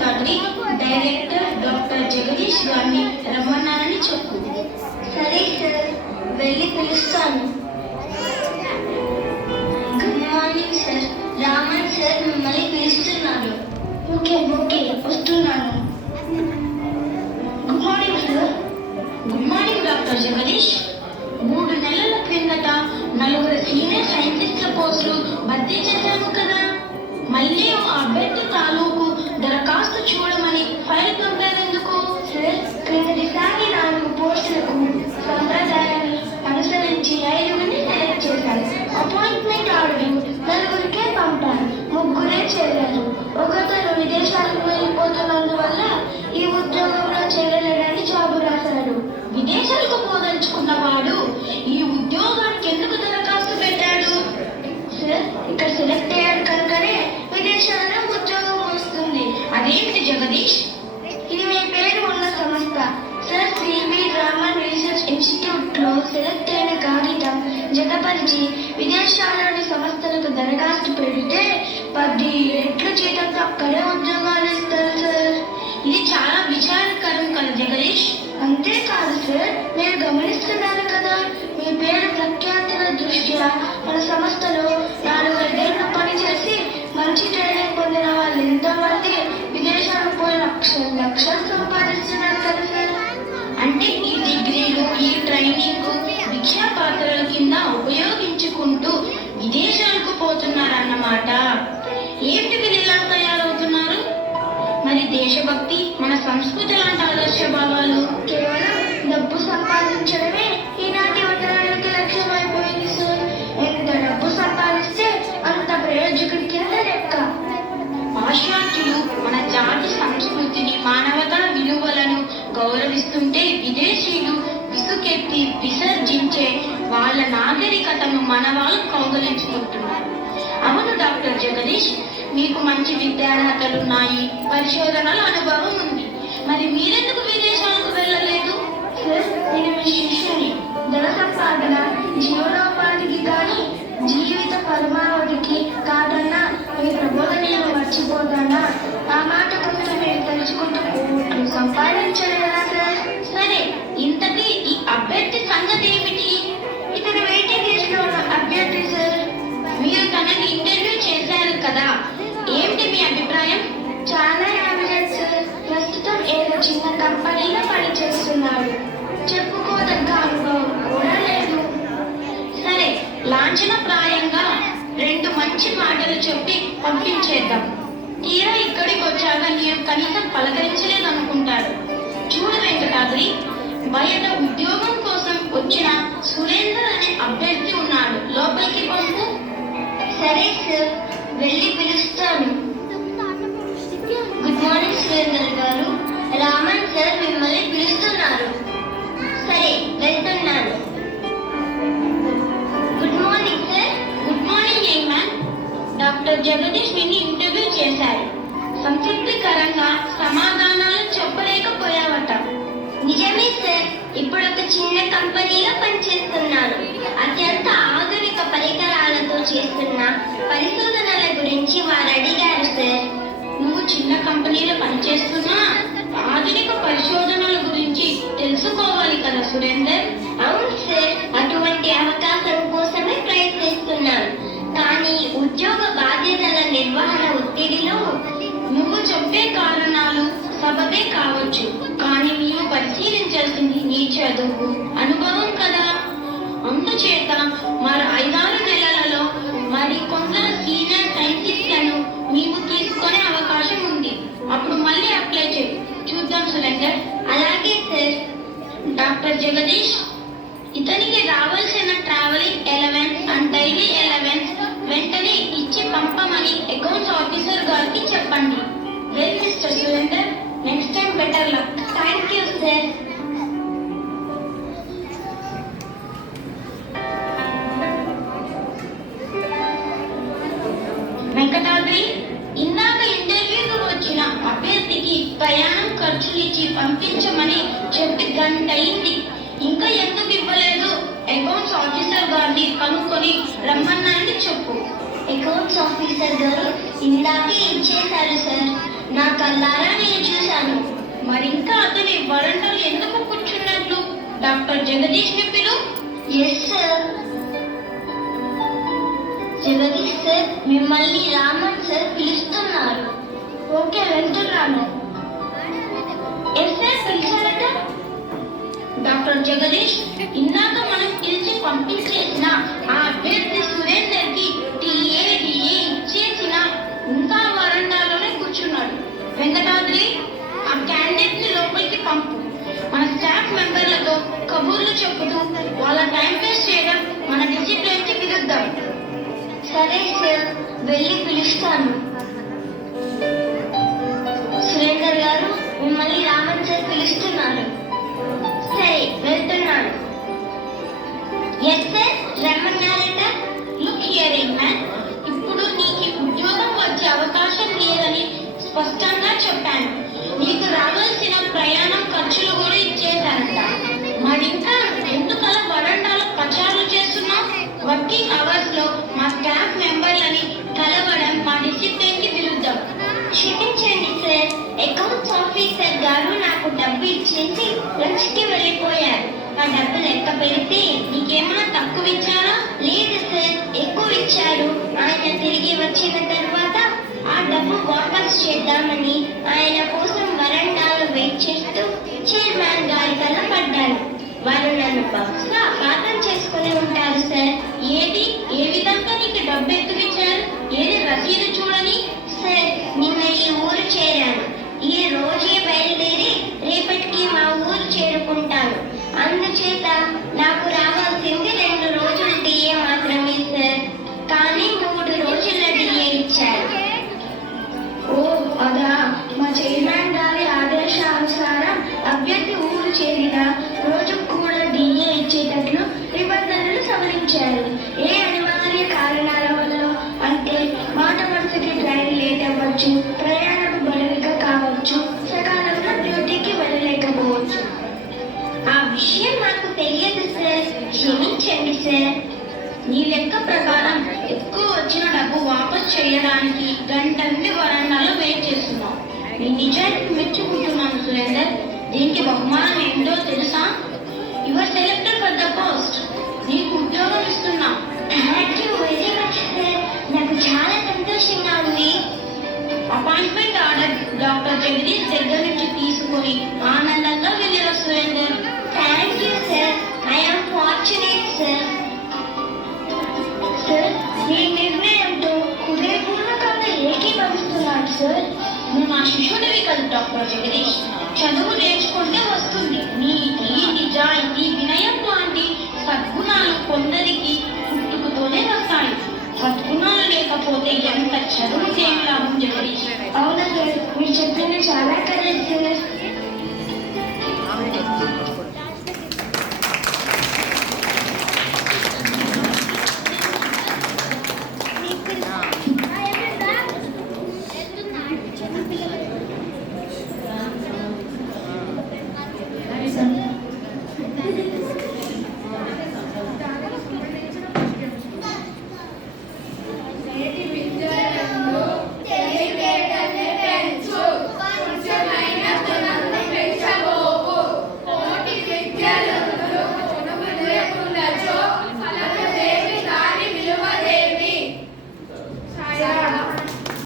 Venkatadri director doctor Jagadish గారిని రమ్మన్నారని చెప్పు. సరే సార్, వెళ్ళి పిలుస్తాను. Good morning sir, Raman sir మిమ్మల్ని పిలుస్తున్నారు. ఓకే వస్తున్నాను. Good morning sir. Good morning doctor Jagadish. 3 నెలల క్రిందట 4 సీనియర్ సైంటిస్టుల పోస్టులు భర్తీ చేశాము కదా. మళ్ళీ ఒక అభ్యర్థి తాలూకు దరఖాస్తు చూడమని ఫైల్ పంపారెందుకు? సార్, క్రిందటిసారి 4 పోస్టులకు సంప్రదాయాన్ని అనుసరించి 5 సెలెక్ట్ చేశారు. అపాయింట్మెంట్ ఆర్డర్ 4కే పంపారు, 3 చేరారు. ఒకతను విదేశాలకు వెళ్ళిపోతున్నందువల్ల ఈ ఉద్యోగంలో చేరలేదని జాబు రాశారు. విదేశాలకు పోదలుచుకున్నవాడు ఈ ఉద్యోగానికి ఎందుకు దరఖాస్తు పెట్టాడు? సార్, ఇక్కడ సెలెక్ట్ అయ్యారు కనుకనే విదేశాలలో ఉద్యోగం వస్తుంది. అదేంటి జగదీష్? ఇది మీ పేరు ఉన్న సంస్థ sir. CV Raman research institute లో సెలెక్ట్ అయిన కాగితం జతపరిచి విదేశాల్లోని సంస్థలకు దరఖాస్తు పెడితే 10 రెట్లు జీతంతో అక్కడే ఉద్యోగాలు ఇస్తారు సార్. ఇది చాలా విచారకరం కదా జగదీష్. అంతేకాదు సార్, మీరు గమనిస్తున్నారు కదా, మీ పేరు ప్రఖ్యాతుల దృష్ట్యా మన సంస్థలో 4 ఏళ్ళు పనిచేసి మంచి ట్రైనింగ్ పొందిన వాళ్ళు ఎంతోమంది విదేశాలకు పోయి లక్షలు సంపాదిస్తున్నారు కదా సార్. అంటే ఈ డిగ్రీలు, ఈ ట్రైనింగ్ భిక్షా పాత్రల కింద ఉపయోగించుకుంటూ విదేశాలకు పోతున్నారన్నమాట. ఏంటి వీళ్ళు ఇలా తయారవుతున్నారు? మరి దేశభక్తి, మన సంస్కృతి లాంటి ఆదర్శ భావాలు కేవలం డబ్బు సంపాదించడమే ఈనాటి యువతరానికి లక్ష్యమైపోయింది సార్. ఎంత డబ్బు సంపాదిస్తే అంత ప్రయోజకుడి కింద లెక్క. పాశ్చాత్యులు మన జాతి సంస్కృతిని, మానవతా విలువలను గౌరవిస్తుంటే విదేశీయులు విసుకెత్తి విసర్జించే వాళ్ళ నాగరికతను మన వాళ్ళు కౌగలించుకుంటున్నారు. అవును డాక్టర్ జగదీష్, మీకు మంచి విద్యార్హతలున్నాయి, పరిశోధనల అనుభవం ఉంది. మరి మీరెందుకు విదేశాలకు వెళ్ళలేదు? సార్, నేను మీ శిష్యుని. ధన సంపాదన జీవనోపాధికి కానీ జీవిత పరమావధికి కాదన్నా మీ ప్రబోధనలను మర్చిపోతానా? ఆ మాట కొంచెం మీరు తెలుసుకుంటూ కోట్లు సంపాదించలేదా సార్? సరే, ఇంతకీ ఈ అభ్యర్థి సంగతి ఏమిటి? ఇతను వెయిటింగ్ లిస్ట్ లో ఉన్న అభ్యర్థి సార్. మీరు తనని ఇంటర్వ్యూ చేశారు కదా, ఏమిటి మీ అభిప్రాయం? చాలా యావరేజ్ సార్. ప్రస్తుతం ఏదో చిన్న కంపెనీలో పనిచేస్తున్నాడు. చెప్పుకోదగ్గ అనుభవం కూడా లేదు. సరే, లాంఛనప్రాయంగా 2 మంచి మాటలు చెప్పి పంపించేద్దాం. తీరా ఇక్కడికి వచ్చాక నేను కనీసం పలకరించలేదనుకుంటాడు. చూడు వెంకటాద్రి, బయట ఉద్యోగం కోసం వచ్చిన సురేందర్ అనే అభ్యర్థి ఉన్నాడు, లోపలికి పంపు. సరే సార్, వెళ్ళి పిలుస్తాను. గుడ్ మార్నింగ్ సురేందర్ గారు, రామన్ సార్ మిమ్మల్ని పిలుస్తున్నారు. సరే, వెళ్తున్నాను. Good morning sir. Good morning young man. Doctor Jagadish నిన్ను ఇంటర్వ్యూ చేశారు. సంతృప్తికరంగా సమాధానాలు చెప్పలేకపోయావట. నిజమే సార్, ఇప్పుడు ఒక చిన్న కంపెనీలో పనిచేస్తున్నాను. అత్యంత ఆధునిక పరికరాలతో చేస్తున్న పరిశోధనల గురించి వారు అడిగారు సార్. నువ్వు చిన్న కంపెనీలో పనిచేస్తున్నా ఆధునిక పరిశోధనల గురించి తెలుసుకోవాలి కదా సురేందర్? అవును సార్, అటువంటి అవకాశం కోసమే ప్రయత్నిస్తున్నాను. కానీ ఉద్యోగ బాధ్యతల నిర్వహణ ఒత్తిడిలో నువ్వు చెప్పే కారణాలు సబబే కావచ్చు, కానీ మేము పరిశీలించాల్సింది నీ చదువు, అనుభవం కదా. అందుచేత మరో 5-6 నెలలలో మరి కొందరు సీనియర్ సైంటిస్టులను మేము తీసుకునే అవకాశం ఉంది. అప్పుడు మళ్ళీ అప్లై చేయి, చూద్దాం సురేందర్. అలాగే సార్. డాక్టర్ జగదీష్, ఇతనికి రావాల్సిన travelling allowance and daily allowance వెంటనే ఇచ్చి పంపమని అకౌంట్స్ ఆఫీసర్ గారికి చెప్పండి. Well mister Surender, next time better luck. Thank you sir. Venkatadri, ఇందాక ఇంటర్వ్యూకి వచ్చిన అభ్యర్థికి ప్రయాణం ఖర్చులు ఇచ్చి పంపించమని చెప్పి 1 గంట అయింది. ఇంకా ఎందుకు ఇవ్వలేదు? అకౌంట్స్ ఆఫీసర్ గారిని కనుక్కొని రమ్మన్నారని చెప్పు. అకౌంట్స్ ఆఫీసర్ గారు ఇందాకే ఇచ్చేశారు సార్. నా కళ్ళారా మరింకా అతని వరండాలు ఎందుకు కూర్చున్నట్లు? డాక్టర్ జగదీష్ ని పిలు. Yes sir. జగదీష్ సార్, మిమ్మల్ని రామన్ సార్ పిలుస్తున్నారు. ఓకే, వెళ్తున్నాను. ఎస్ సార్, పిలిచారట. డాక్టర్ జగదీష్, ఇందాక మనం పిలిచి పంపించేసిన ఆ అభ్యర్థి సురేందర్ కి టీఏ ఇచ్చేసిన ఇంకా వరండాలోనే కూర్చున్నాడు. వెంకటాద్రి, ఆ క్యాండిడేట్ ని లోపలికి పంపు. మన స్టాఫ్ మెంబర్లతో కబుర్లు చెప్పుతూ వాళ్ళ టైం వేస్ట్ చేయడం మన డిసిప్లిన్ కి విరుద్ధం. సరే సార్, వెళ్ళి పిలుస్తాను. సురేందర్ గారు, మిమ్మల్ని రామన్ సార్ పిలుస్తున్నారు. సరే, వెళ్తున్నాను. ఎస్ సార్, రమ్మన్నారట. లుక్ హియర్ మ్యాన్, ఇప్పుడు నీకు ఉద్యోగం వచ్చే అవకాశం లేదని స్పష్టంగా చెప్పాను. నీకు రావాల్సిన ప్రయాణం ఖర్చులు కూడా ఇచ్చేశారంట. మరింకా ఎందుకలా వరండాలో ప్రచారాలు చేస్తున్నావు? వర్కింగ్ అవర్స్ లో మా స్టాఫ్ మెంబర్లని కలవడం మా డిసిప్లిన్ కి విరుద్ధం. క్షమించండి సార్, అకౌంట్స్ ఆఫీసర్ గారు నాకు డబ్బు ఇచ్చేసి లంచ్ కి వెళ్ళిపోయారు. ఆ డబ్బు లెక్క పెడితే నీకేమైనా తక్కువ ఇచ్చారా? లేదు సార్, ఎక్కువ ఇచ్చారు. ఆయన తిరిగి వచ్చిన తర్వాత ఆ డబ్బు వాపస్ చేద్దామని ఆయన కోసం వరండాలో వెయిట్ చేస్తూ చైర్మన్ గారి కళ్ళ పడ్డాను. వారు నన్ను బహుశా అపార్థం చేసుకుని ఉంటారు సార్. ఏది, ఏ విధంగా నీకు డబ్బు ఎక్కువ ఇచ్చారు? ఏది రసీదు చూడని. సార్, నిన్న ఈ ఊరు చేరాను. ఈ రోజే బయలుదేరి రేపటికి మా ఊరు చేరుకుంటాను. అందుచేత నాకు రావాల్సింది 2 రోజుల డిఏ మాత్రమే సార్. కానీ 3 రోజుల డిఏ ఇచ్చారు. ఓ అదా, మా చైర్మన్ గారి ఆదేశానుసారం అభ్యర్థి ఊరు చేరిన రోజు కూడా డిఏ ఇచ్చేటట్లు నిబంధనలు సవరించారు. ఏ అనివార్య కారణాల వల్ల అంటే మాట వరుసకి ట్రైన్ లేట్ అవ్వచ్చు, ప్రయాణపు బరువుగా కావచ్చు, సకాలంలో డ్యూటీకి వెళ్ళలేకపోవచ్చు. ఆ విషయం నాకు తెలియదు సార్, క్షమించండి సార్. నీ లెక్క ప్రకారం ఎక్కువ వచ్చిన డబ్బు వాపస్ చేయడానికి గంటల్ని వరండాలో వెయిట్ చేస్తున్నావు. నీ నిజానికి మెచ్చుకుంటున్నాను సురేందర్. దీనికి బహుమానం ఏంటో తెలుసా? Your selected for the post. నీకు ఉద్యోగం ఇస్తున్నా. Thank you very much sir, నాకు చాలా సంతోషంగా ఉంది. అపాయింట్మెంట్ ఆర్డర్ డాక్టర్ జగదీష్ దగ్గర నుంచి తీసుకుని ఆనందంగా వెళ్ళిన Surender. Thank you sir, I am fortunate sir. Sir, మీ నిర్ణయంతో హృదయపూర్వకంగా ఏకీభవిస్తున్నాను సార్. నువ్వు నా శిష్యుడివి కదా డాక్టర్ జగదీష్. చదువు నేర్చుకుంటే వస్తుంది. నీతి, నిజాయితీ, వినయం లాంటి సద్గుణాలు కొందరికి పుట్టుకతోనే వస్తాయి. సద్గుణాలు లేకపోతే ఎంత చదువు ఏం లాభం జగదీష్? అవునా సార్, మీరు చెప్పింది చాలా కరెక్ట్ సార్.